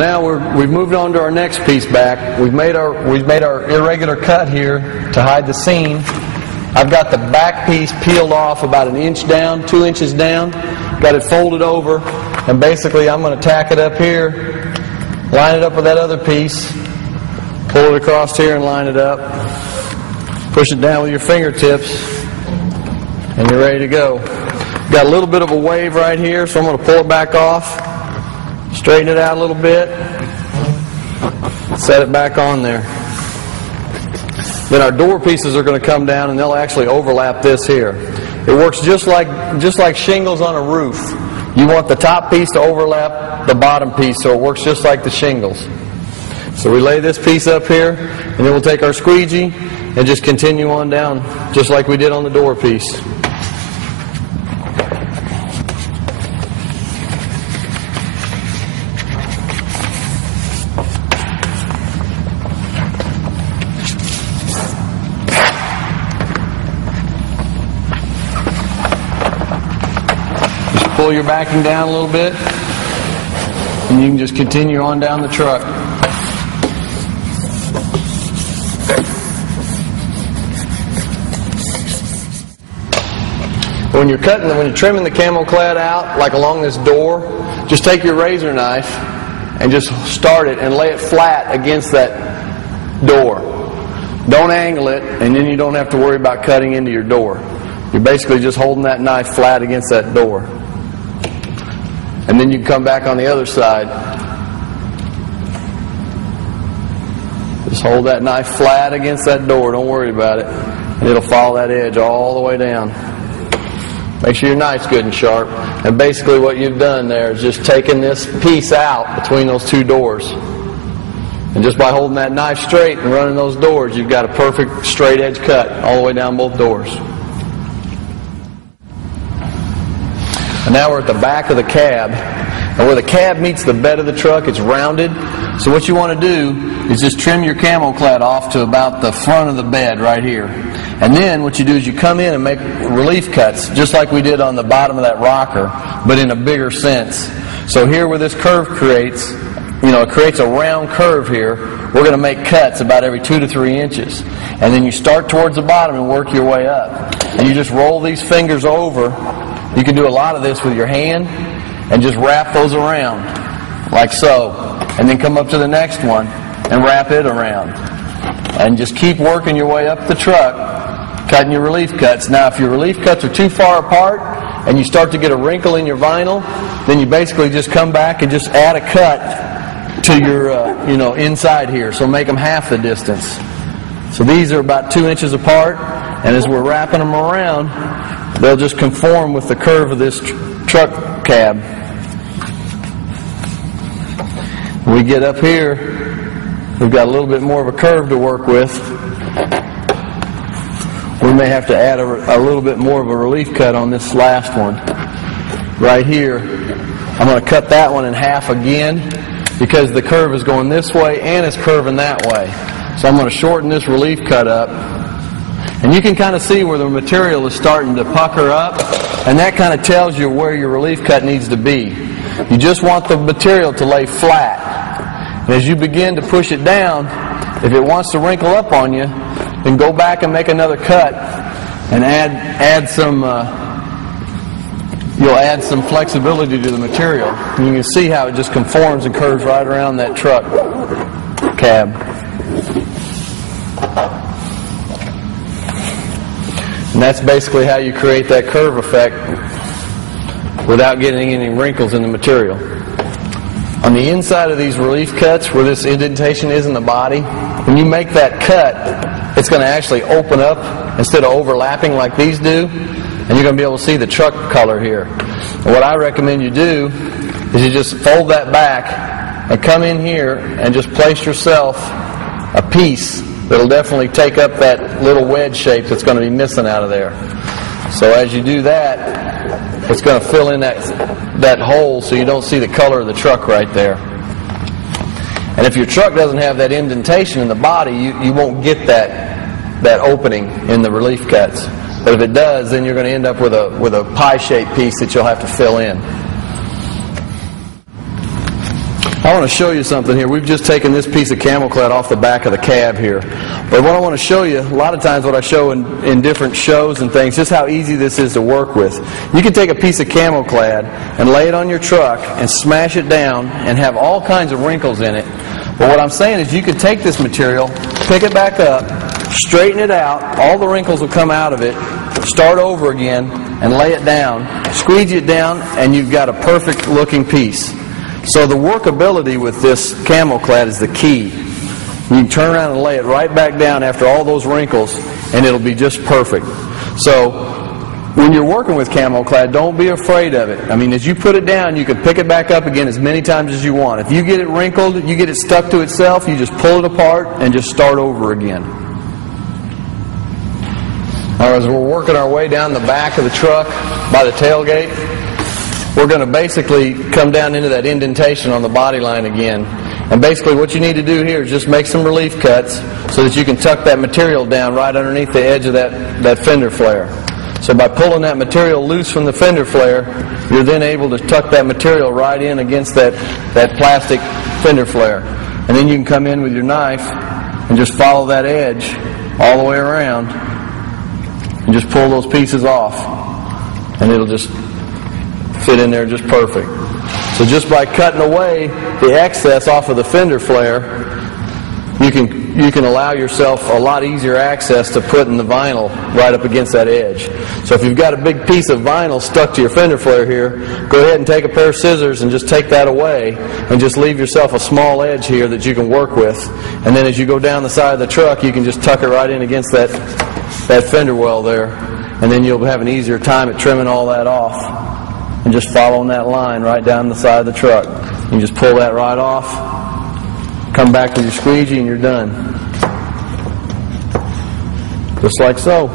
now we've moved on to our next piece back. We've made our irregular cut here to hide the seam. I've got the back piece peeled off about 1 inch down, 2 inches down. Got it folded over, and basically I'm going to tack it up here, line it up with that other piece, pull it across here and line it up, push it down with your fingertips, and you're ready to go. Got a little bit of a wave right here, so I'm going to pull it back off, straighten it out a little bit, set it back on there. Then our door pieces are going to come down and they'll actually overlap this here. It works just like shingles on a roof. You want the top piece to overlap the bottom piece, so it works just like the shingles. So we lay this piece up here, and then we'll take our squeegee and just continue on down just like we did on the door piece. Pull your backing down a little bit, and you can just continue on down the truck. When you're trimming the camel clad out, like along this door, just take your razor knife and just start it and lay it flat against that door. Don't angle it, and then you don't have to worry about cutting into your door. You're basically just holding that knife flat against that door. And then you can come back on the other side. Just hold that knife flat against that door. Don't worry about it. And it'll follow that edge all the way down. Make sure your knife's good and sharp. And basically what you've done there is just taken this piece out between those two doors. And just by holding that knife straight and running those doors, you've got a perfect straight edge cut all the way down both doors. And now we're at the back of the cab, and where the cab meets the bed of the truck, it's rounded. So what you want to do is just trim your camel clad off to about the front of the bed right here. And then what you do is you come in and make relief cuts, just like we did on the bottom of that rocker, but in a bigger sense. So here where this curve creates, it creates a round curve here. We're going to make cuts about every 2 to 3 inches. And then you start towards the bottom and work your way up. And you just roll these fingers over. You can do a lot of this with your hand and just wrap those around, like so. And then come up to the next one and wrap it around. And just keep working your way up the truck, cutting your relief cuts. Now, if your relief cuts are too far apart and you start to get a wrinkle in your vinyl, then you basically just come back and just add a cut to your, inside here. So make them half the distance. So these are about 2 inches apart, and as we're wrapping them around, they'll just conform with the curve of this truck cab. When we get up here, we've got a little bit more of a curve to work with. We may have to add a little bit more of a relief cut on this last one. Right here, I'm going to cut that one in half again because the curve is going this way and it's curving that way. So I'm going to shorten this relief cut up. And you can kind of see where the material is starting to pucker up, and that kind of tells you where your relief cut needs to be. You just want the material to lay flat. And as you begin to push it down, if it wants to wrinkle up on you, then go back and make another cut and add some you'll add some flexibility to the material. And you can see how it just conforms and curves right around that truck cab. And that's basically how you create that curve effect without getting any wrinkles in the material. On the inside of these relief cuts, where this indentation is in the body, when you make that cut, it's going to actually open up instead of overlapping like these do, and you're going to be able to see the truck color here. And what I recommend you do is you just fold that back and come in here and just place yourself a piece that'll definitely take up that little wedge shape that's going to be missing out of there. So as you do that, it's going to fill in that hole so you don't see the color of the truck right there. And if your truck doesn't have that indentation in the body, you won't get that opening in the relief cuts. But if it does, then you're going to end up with a pie-shaped piece that you'll have to fill in. I want to show you something here. We've just taken this piece of Camel-Clad off the back of the cab here. But what I want to show you, a lot of times what I show in different shows and things, just how easy this is to work with. You can take a piece of Camel-Clad and lay it on your truck and smash it down and have all kinds of wrinkles in it. But what I'm saying is you could take this material, pick it back up, straighten it out, all the wrinkles will come out of it, start over again, and lay it down, squeegee it down, and you've got a perfect looking piece. So the workability with this Camel-Clad is the key. You can turn around and lay it right back down after all those wrinkles, and it'll be just perfect. So when you're working with Camel-Clad, don't be afraid of it. I mean, as you put it down, you can pick it back up again as many times as you want. If you get it wrinkled, you get it stuck to itself, you just pull it apart and just start over again. Now, as we're working our way down the back of the truck by the tailgate, we're going to basically come down into that indentation on the body line again. And basically what you need to do here is just make some relief cuts so that you can tuck that material down right underneath the edge of that fender flare. So by pulling that material loose from the fender flare, you're then able to tuck that material right in against that plastic fender flare. And then you can come in with your knife and just follow that edge all the way around and just pull those pieces off. And it'll just fit in there just perfect. So just by cutting away the excess off of the fender flare, you can allow yourself a lot easier access to putting the vinyl right up against that edge. So if you've got a big piece of vinyl stuck to your fender flare here, go ahead and take a pair of scissors and just take that away and just leave yourself a small edge here that you can work with. And then as you go down the side of the truck, you can just tuck it right in against that fender well there. And then you'll have an easier time at trimming all that off. And just following that line right down the side of the truck. You just pull that right off, come back with your squeegee, and you're done. Just like so.